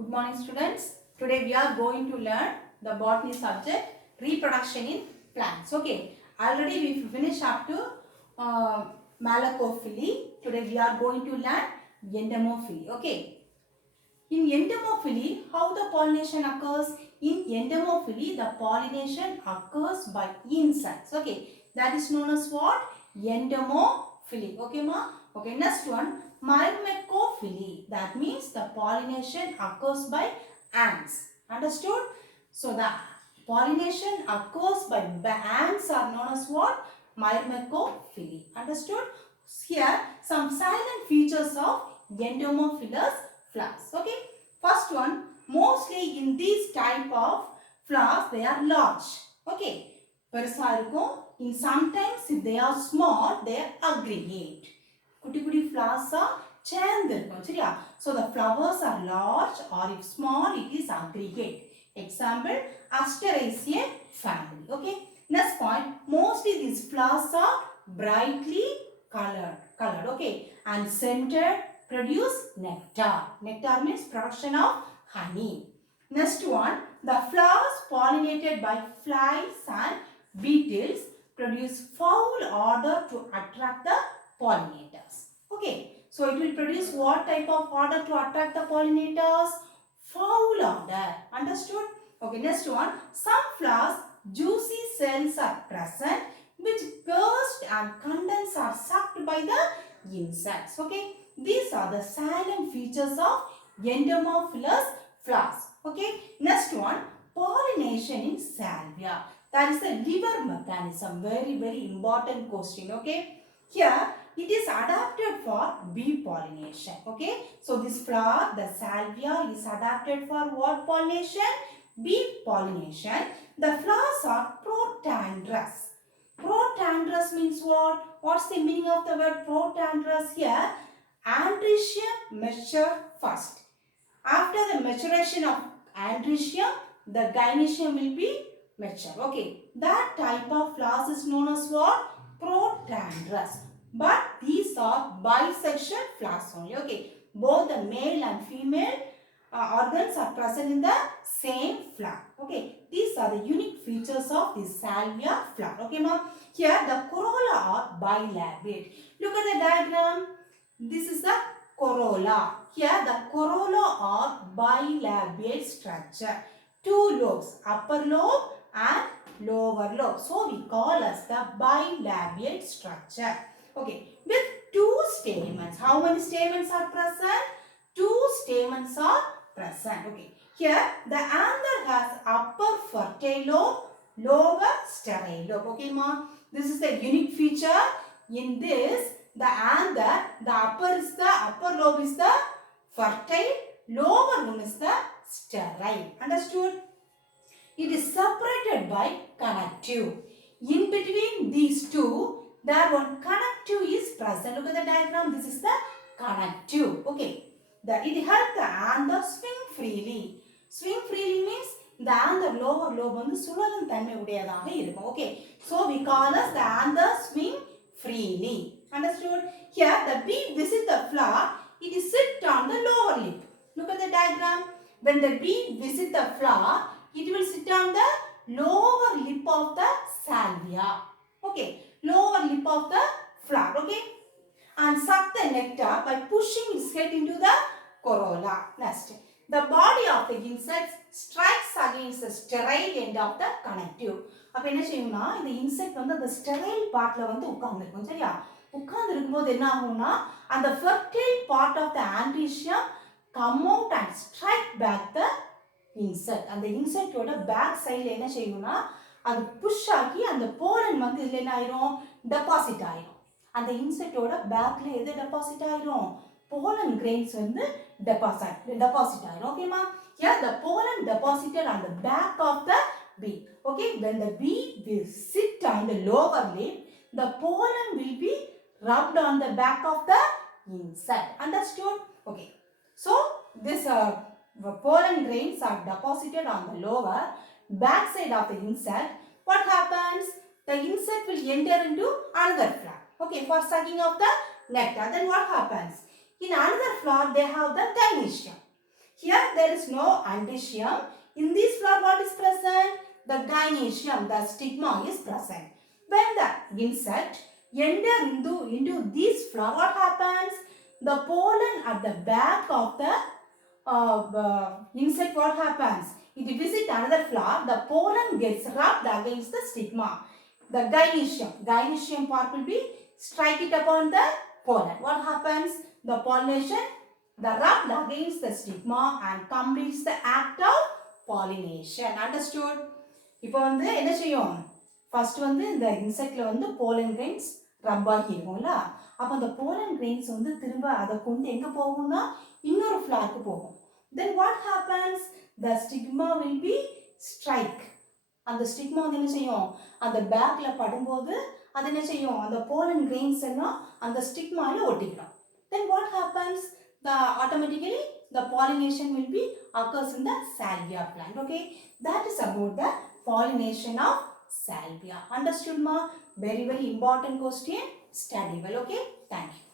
Good morning students. Today we are going to learn the botany subject reproduction in plants. Okay. Already we finished up to Malacophily. Today we are going to learn endomophily. Okay. In endomophily, how the pollination occurs? In endomophily, the pollination occurs by insects. Okay. That is known as what? Endomophily. Okay ma? Okay. Next one. Myrmecophily. That means the pollination occurs by ants. Understood? So the pollination occurs by ants are known as what? Myrmecophily. Understood? Here some silent features of endomophilous flowers. Okay. First one, mostly in these type of flowers they are large. Okay. பெருசா இருக்கும். In sometimes if they are small they are aggregate. குட்டி குட்டி flowers are சேர்ந்து இருக்கும். சரியா? So the flowers are large or if small it is aggregate. Example, Asteraceae family. Okay. Next point, mostly these flowers are brightly colored. Okay. And scented, produce nectar. Nectar means production of honey. Next one, the flowers pollinated by flies and beetles produce foul odor to attract the pollinators. Okay, so it will produce what type of odor to attract the pollinators? Foul odor. Understood? Okay, next one, some flowers juicy cells are present which burst and condense are sucked by the insects. Okay, these are the silent features of endomophilous flowers. Okay, next one, pollination in salvia. That is the liver mechanism. Very important question. Okay, here it is adapted for bee pollination. Okay, so this flower, the salvia, is adapted for what pollination? Bee pollination. The flowers are protandrous. Protandrous means what? What's the meaning of the word protandrous here? Androecium mature first. After the maturation of androecium, the gynoecium will be mature. Okay, that type of flowers is known as what? Protandrous. But these are bisexual flowers only. Okay, both the male and female organs are present in the same flower. Okay, these are the unique features of the salvia flower. Okay, now here the corolla are bilobate. Look at the diagram. This is the corolla. Here the corolla are bilobate structure. Two lobes, upper lobe and lower lobe. So we call as the bilobate structure. Okay, with two stamens. How many stamens are present? Two stamens are present. Okay, here the anther has upper fertile lobe, lower sterile lobe. Okay ma, this is the unique feature. In this, the anther, the upper lobe is the fertile, lower one is the sterile. Understood? It is separated by connective. In between these two, there one connective is present. Look at the diagram. This is the connective. Okay. It helps the anther swing freely. Swing freely means the anther lower lobe வந்து சுழலும் தன்மை உடையதாக இருக்கும். Okay. So we call as the anther swing freely. Understood? Here the bee visit the flower. It is sit on the lower lip. Look at the diagram. When the bee visit the flower, it will sit on the lower lip of the salvia. Okay, lower lip of the flower. Okay, and suck the nectar by pushing its head into the corolla. Next, the body of the insect strikes against the sterile end of the connective. அப்ப என்ன செய்யும்னா இந்த insect வந்து அந்த sterile பார்ட்ல வந்து உட்கார்ந்துருக்கும். சரியா? உட்கார்ந்து இருக்கும்போது என்ன ஆகும்னா அந்த fertile part of the androecium come out and strike back the insect. அந்த இன்செக்டோட பேக் சைடில் என்ன செய்யும்னா அது புஷ் ஆகி அந்த போலன் வந்து இதில் என்ன ஆயிரும்? டெபாசிட் ஆயிரும். அந்த இன்செக்டோட பேக்ல எது டெபாசிட் ஆயிரும்? pollen grains வந்து deposit ஆயிரும். ஓகேமா? Here the pollen deposited on the back of the bee. Okay, when the bee will sit on the lower lip, the pollen will be rubbed on the back of the insect. Understood? Okay. So this pollen grains are deposited on the lower back side of the insect. What happens? The insect will enter into another flower. Okay, for sucking of the nectar. Then what happens? In another flower they have the gynoecium. Here they there is no androecium. In this flower, what is present? The gynoecium, the stigma is present. When the insect enter into this flower, what happens? The pollen at the back of the insect, what happens? It visits another flower, the pollen gets rubbed against the stigma. The gynoecium part will be strike it upon the pollen. What happens? The pollination, the rubbed against the stigma and completes the act of pollination. Understood? இப்போ வந்து என்ன செய்யும்? First வந்து இந்த இன்செக்ட்ல வந்து pollen grains rub ஆகிருக்கும்ல. அப்ப அந்த pollen grains வந்து திரும்ப அதை கொண்டு எங்க போகும்னா இன்னொரு ஃப்ளார்க்கு போகும். Then what happens? The stigma will be strike. அந்த ஸ்டிக்மா வந்து என்ன செய்யும்? அந்த பேக்ல படும்போது அது என்ன செய்யும்? அந்த pollen grains எல்லாம் அந்த ஸ்டிக்மால ஒட்டிக்கும். Then what happens? Automatically the pollination will be occurs in the salvia plant. Okay, that is about the pollination of salvia. Understood, ma? Very important question. Study well. Okay, thank you.